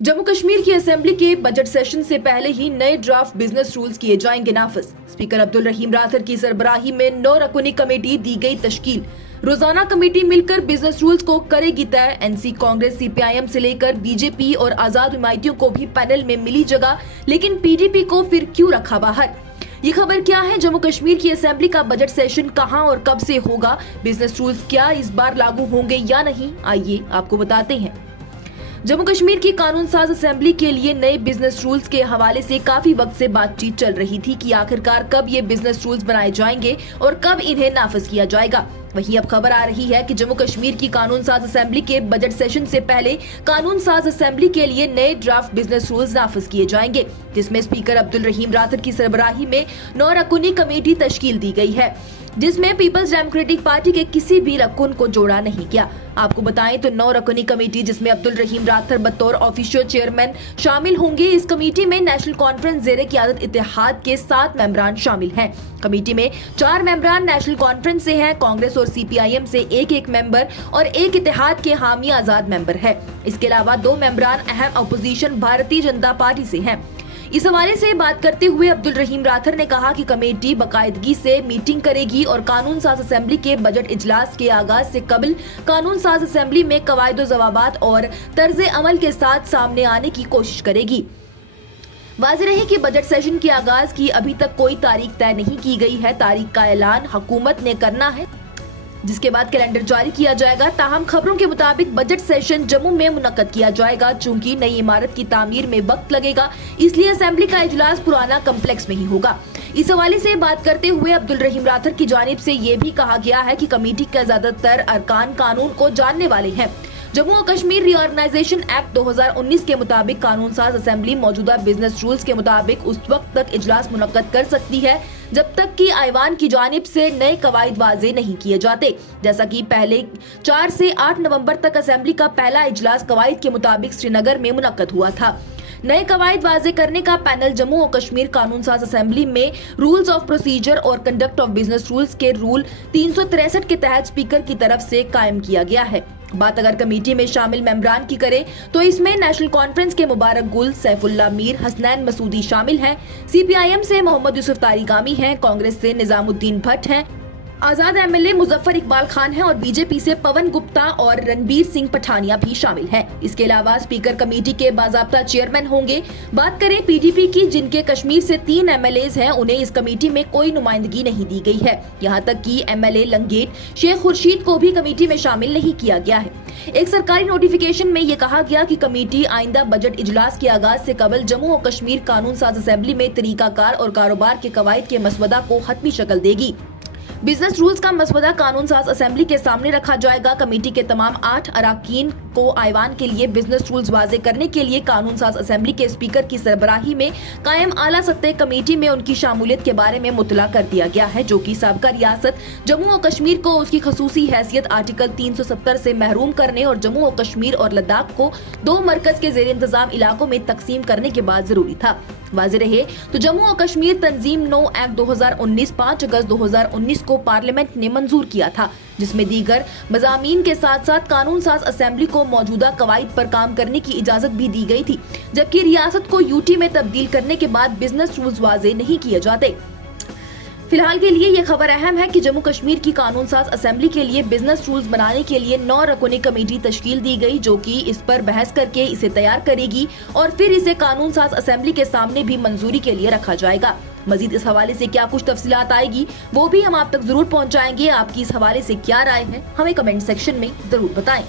जम्मू कश्मीर की असेंबली के budget session से पहले ही नए ड्राफ्ट बिजनेस रूल्स किए जाएंगे नाफिज। स्पीकर अब्दुल रहीम राथर की सरबराही में 9 रकुनी कमेटी दी गई तश्कील। रोजाना कमेटी मिलकर बिजनेस रूल्स को करेगी तय। एनसी, कांग्रेस, सीपीआईएम से लेकर बीजेपी और आजाद हिमायतियों को भी पैनल में मिली जगह, लेकिन पीडीपी को फिर क्यों रखा बाहर? ये खबर क्या है? जम्मू कश्मीर की असेंबली का बजट सेशन कहां और कब से होगा? बिजनेस रूल्स क्या इस बार लागू होंगे या नहीं? आइए आपको बताते हैं। जम्मू कश्मीर की कानून साज असेंबली के लिए नए बिजनेस रूल्स के हवाले से काफी वक्त से बातचीत चल रही थी कि आखिरकार कब ये बिजनेस रूल्स बनाए जाएंगे और कब इन्हें नाफिज किया जाएगा। वहीं अब खबर आ रही है कि जम्मू कश्मीर की कानून साज असेंबली के बजट सेशन से पहले कानून साज असेंबली के लिए नए ड्राफ्ट बिजनेस रूल्स नाफिज किए जाएंगे, जिसमें स्पीकर अब्दुल रहीम राथर की सरबराही में 9 रकुनी कमेटी तश्कील दी गई है, जिसमें पीपल्स डेमोक्रेटिक पार्टी के किसी भी रकुन को जोड़ा नहीं गया। आपको बताएं तो 9 रकुनी कमेटी, जिसमें अब्दुल रहीम राथर बतौर ऑफिशियल चेयरमैन शामिल होंगे। इस कमेटी में नेशनल कॉन्फ्रेंस ज़ेरे क़यादत इत्तेहाद के 7 मेंबरान शामिल हैं। कमेटी में 4 मेंबरान नेशनल कॉन्फ्रेंस से हैं, कांग्रेस और सीपीआईएम से एक मेंबर और एक इत्तेहाद के हामी आजाद मेंबर है। इसके अलावा 2 मेंबरान अहम अपोजिशन भारतीय जनता पार्टी से हैं। इस हवाले से बात करते हुए अब्दुल रहीम राथर ने कहा कि कमेटी बाकायदगी से मीटिंग करेगी और कानून साज असेंबली के बजट इजलास के आगाज से कबल कानून साज असेंबली में कवायद जवाबात और तर्ज अमल के साथ सामने आने की कोशिश करेगी। वाज़ेह रहे कि बजट सेशन के आगाज की अभी तक कोई तारीख तय नहीं की गई है। तारीख का ऐलान हुकूमत ने करना है, जिसके बाद कैलेंडर जारी किया जाएगा। ताहम खबरों के मुताबिक बजट सेशन जम्मू में मुनक्कद किया जाएगा। चूंकि नई इमारत की तामीर में वक्त लगेगा, इसलिए असेंबली का इजलास पुराना कम्प्लेक्स में ही होगा। इस हवाले से बात करते हुए अब्दुल रहीम राथर की जानिब से ये भी कहा गया है कि कमेटी का ज्यादातर अरकान कानून को जानने वाले हैं। जम्मू और कश्मीर रीऑर्गेनाइजेशन एक्ट 2019 के मुताबिक कानून साज असेंबली मौजूदा बिजनेस रूल्स के मुताबिक उस वक्त तक इजलास मुनक्कद कर सकती है जब तक कि ऐवान की जानिब से नए कवायद वाज़ेह नहीं किए जाते। जैसा कि पहले 4 से 8 नवंबर तक असेंबली का पहला इजलास कवायद के मुताबिक श्रीनगर में मुनक्कद हुआ था। नए कवायद वाज़ेह करने का पैनल जम्मू और कश्मीर कानून साज असेंबली में रूल्स ऑफ प्रोसीजर और कंडक्ट ऑफ बिजनेस रूल्स के रूल 363 के तहत स्पीकर की तरफ से कायम किया गया है। बात अगर कमेटी में शामिल मेंबरान की करें तो इसमें नेशनल कॉन्फ्रेंस के मुबारक गुल, सैफुल्लाह मीर, हसनैन मसूदी शामिल हैं। सीपीआईएम से मोहम्मद यूसुफ तारिगामी हैं, कांग्रेस से निजामुद्दीन भट्ट हैं, आजाद एमएलए मुजफ्फर इकबाल खान हैं और बीजेपी से पवन गुप्ता और रणबीर सिंह पठानिया भी शामिल हैं। इसके अलावा स्पीकर कमेटी के बाज़ाब्ता चेयरमैन होंगे। बात करें पीडीपी की, जिनके कश्मीर से 3 एमएलएज हैं, उन्हें इस कमेटी में कोई नुमाइंदगी नहीं दी गई है। यहाँ तक कि एमएलए लंगेट शेख खुर्शीद को भी कमेटी में शामिल नहीं किया गया है। एक सरकारी नोटिफिकेशन में ये कहा गया कि कमेटी आइंदा बजट इजलास के आगाज से कबल जम्मू और कश्मीर कानून साज असेंबली में तरीकाकार और कारोबार के कवायद के मसवदा को हतमी शक्ल देगी। बिजनेस रूल्स का मसवदा कानून साज असेंबली के सामने रखा जाएगा। कमेटी के तमाम 8 अराकीन को ऐवान के लिए बिजनेस रूल्स वाज़ेह करने के लिए कानून साज असेंबली के स्पीकर की सरबराही में कायम आला सतह कमेटी में उनकी शामूलियत के बारे में मुतला कर दिया गया है, जो कि साबका रियासत जम्मू और कश्मीर को उसकी खसूसी हैसियत आर्टिकल 370 से महरूम करने और जम्मू और कश्मीर और लद्दाख को 2 मरकज के ज़ेर इंतजाम इलाकों में तकसीम करने के बाद जरूरी था। वाज़ेह रहे तो जम्मू और कश्मीर तंजीम 9 एक्ट 2019 5 अगस्त 2019 को पार्लियामेंट ने मंजूर किया था, जिसमें दीगर मज़ामीन के साथ साथ कानून साज असेंबली को मौजूदा कवायद पर काम करने की इजाजत भी दी गई थी, जबकि रियासत को यूटी में तब्दील करने के बाद बिजनेस रूल्स वाज़ेह नहीं किए जाते। फिलहाल के लिए ये खबर अहम है कि जम्मू कश्मीर की कानून साज असेंबली के लिए बिजनेस रूल्स बनाने के लिए 9 रकुनी कमेटी तश्कील दी गई, जो कि इस पर बहस करके इसे तैयार करेगी और फिर इसे कानून साज असेंबली के सामने भी मंजूरी के लिए रखा जाएगा। मजीद इस हवाले से क्या कुछ तफसीलात आएगी वो भी हम आप तक जरूर पहुंचाएंगे। आपकी इस हवाले से क्या राय है, हमें कमेंट सेक्शन में जरूर बताएं।